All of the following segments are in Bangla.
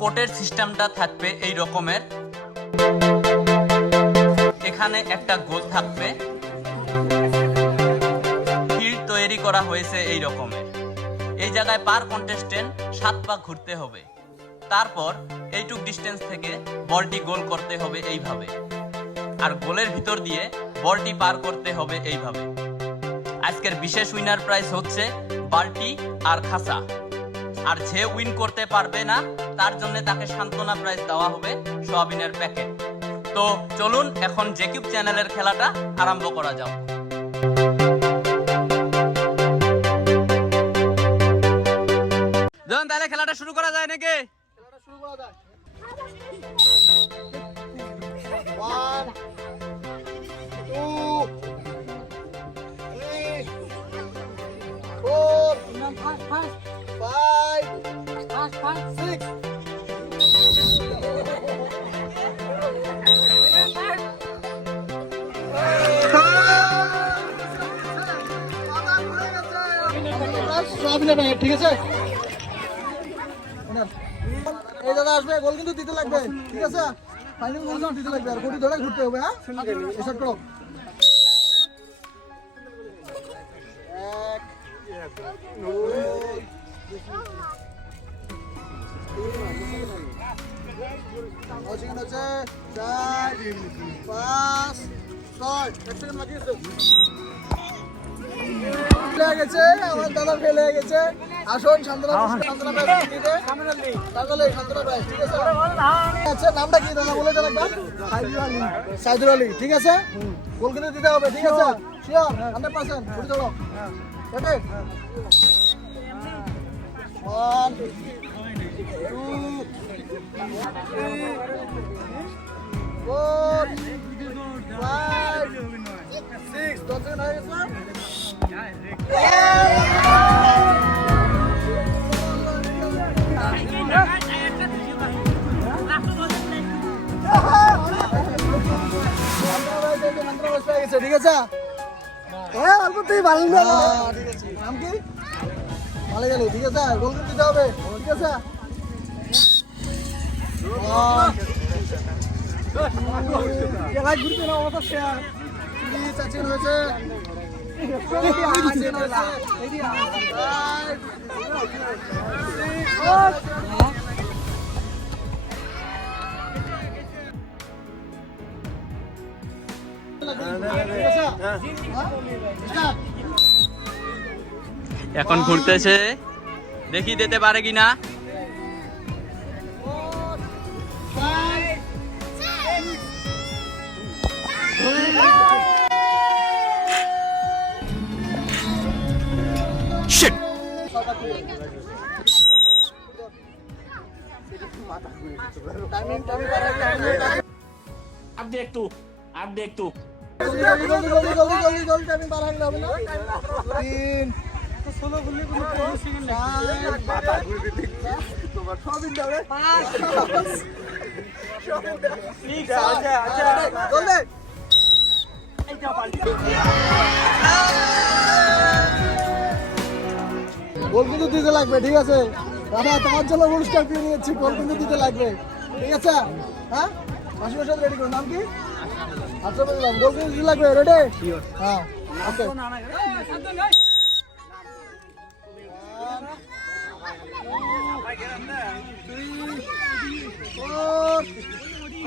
কোর্টের সিস্টেমটা থাকবে এই রকমের। এখানে একটা গোল থাকবে, ফিল্ড তৈরি করা হয়েছে এই রকমের। এই জায়গায় পার কন্টেস্টেন্ট 7 পাক ঘুরতে হবে, তারপর এইটুক ডিস্টেন্স থেকে বলটি গোল করতে হবে এইভাবে, আর গোলের ভিতর দিয়ে বলটি পার করতে হবে এইভাবে। আজকের বিশেষ উইনার প্রাইজ হচ্ছে বালতি আর খাসা, আর যে উইন করতে পারবে না তার জন্য তাকে সান্ত্বনা প্রাইজ দেওয়া হবে সোয়াবিনের প্যাকেট। তো চলুন এখন জেকিউব চ্যানেলের খেলাটা আরম্ভ করা যাক। জন, তাহলে খেলাটা শুরু করা যায় নাকি? খেলাটা শুরু করা যায়। 1 2 3 4 5 6 ঠিক আছে। এই দাদা আসবে, গোল কিন্তু দিতে লাগবে, ঠিক আছে? ফাইনাল গোল কিন্তু দিতে লাগবে, আর কোটি ধরে ঘুরতে হবে। হ্যাঁ, এসব করো। 1 2 4 5 6 লাগিয়েছে। গেছে আমার দাদা ফেলে গেছে। আসুন শান্তনা আচ্ছা, নামটা কি দাদা বলে দেন একবার? সাইদুল আলী, ঠিক আছে? গোল কিন্তু দিতে হবে, ঠিক আছে? শিওর 100%? ঘুরে চলো, ওকে। 1 2 3 4 5 6 10 সেকেন্ড হয়ে গেছে। ঠিক আছে, নাম কি? ভালো গেল, ঠিক আছে? গোল দিতে হবে, ঠিক আছে? এখন ঘুরতেছে, দেখি দিতে পারে কিনা। आप देख तू গোল কিন্তু দিতে লাগবে, ঠিক আছে? দাদা তোমার জন্য পুরস্কার পেয়ে নিয়েছি, গোল কিন্তু দিতে লাগবে, ঠিক আছে? হ্যাঁ, মাসিমার সাথে রেডি করো। নাম কি? আচ্ছা, বললাম গোল কিন্তু দিতে লাগবে, রেডি? হ্যাঁ, ওকে। 4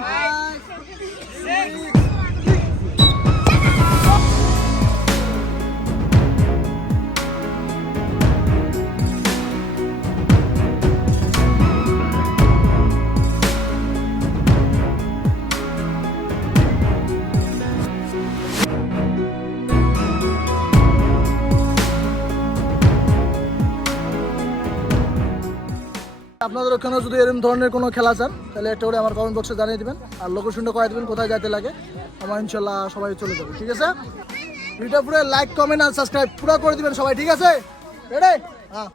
5 6 আপনাদের ওখানে যদি এরকম ধরনের কোনো খেলা চান তাহলে একটা করে আমার কমেন্ট বক্সে জানিয়ে দিবেন, আর লোকেশনটা কয়ে দেবেন কোথায় যেতে লাগে। আমার ইনশাল্লাহ সবাই চলে যাবে, ঠিক আছে? ভিডিওটা পুরো লাইক কমেন্ট আর সাবস্ক্রাইব পুরো করে দিবেন সবাই, ঠিক আছে? রেডি? হ্যাঁ,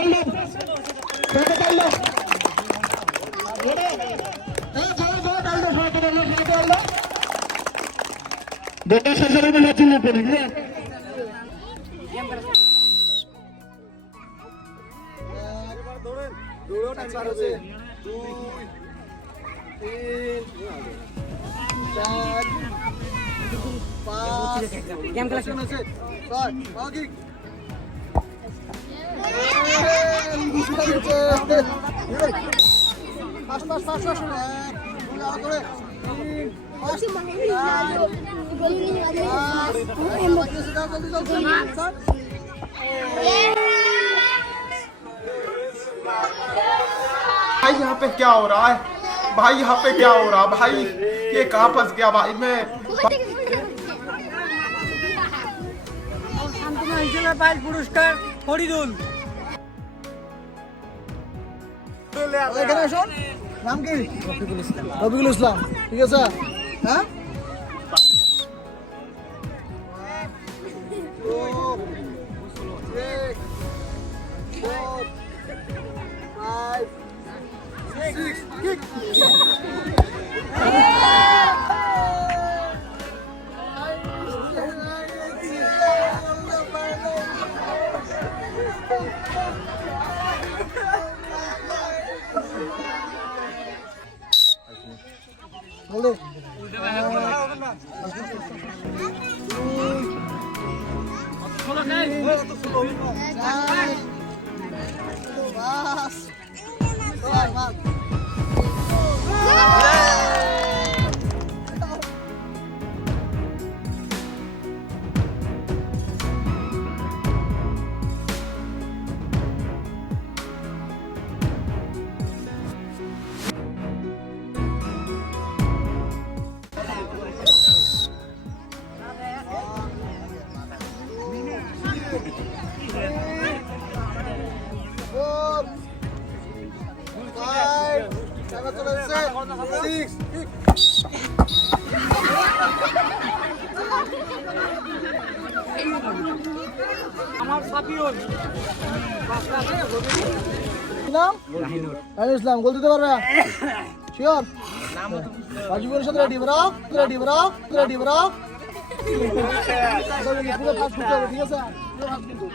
গেম খেলা শুরু হয়েছে। ছয়, পাও kick. Pass, pass, pass, pass. এক, দুই, আরো করে। তিন, পাস, বাকি আছে, যাও, জলদি, জলদি, স্যার। भाई यहाँ पे क्या हो रहा है? भाई यहाँ पे क्या हो रहा है? भाई ये कहाँ फंस गया भाई मैं? সান্ত্বনা হিসেবে পাইল পুরস্কার ফরিদুল। এখানে শোন, নাম কি? রফিকুল ইসলাম। ঠিক আছে, হ্যাঁ? বলো। আমার সাফিউল ইসলাম গোল দিতে পারবে শিওর রাজীবের সাথে রেডি ব্রাও রেডি ব্রাও রেডি ব্রাও পুরো ফাস্ট করতে হবে ঠিক আছে পুরো ফাস্ট কিন্তু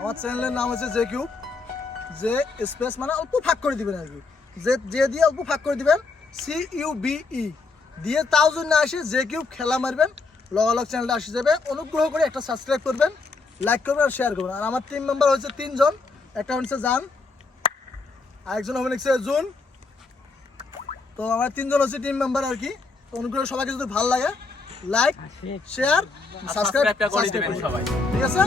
আমার চ্যানেলের নাম হচ্ছে জে কিউব যে স্পেস মানে অল্প ভাগ করে দিবেন আর কি যে দিয়ে অল্প ভাগ করে দিবেন CUBE দিয়ে তাও যদি না আসে জে কিউব খেলা মারবেন লগালগ চ্যানেলটা আসে যাবে অনুগ্রহ করে একটা সাবস্ক্রাইব করবেন লাইক করবেন আর শেয়ার করবেন আর আমার টিম মেম্বার হচ্ছে 3 জন একটা হচ্ছে জান আরেকজন হবে লিখছে জুন তো আমার 3 জন হচ্ছে টিম মেম্বার আর কি তো অনুগ্রহ সবাইকে যদি ভালো লাগে লাইক শেয়ার সাবস্ক্রাইব সাবস্ক্রাইবটা করে দিবেন সবাই ঠিক আছে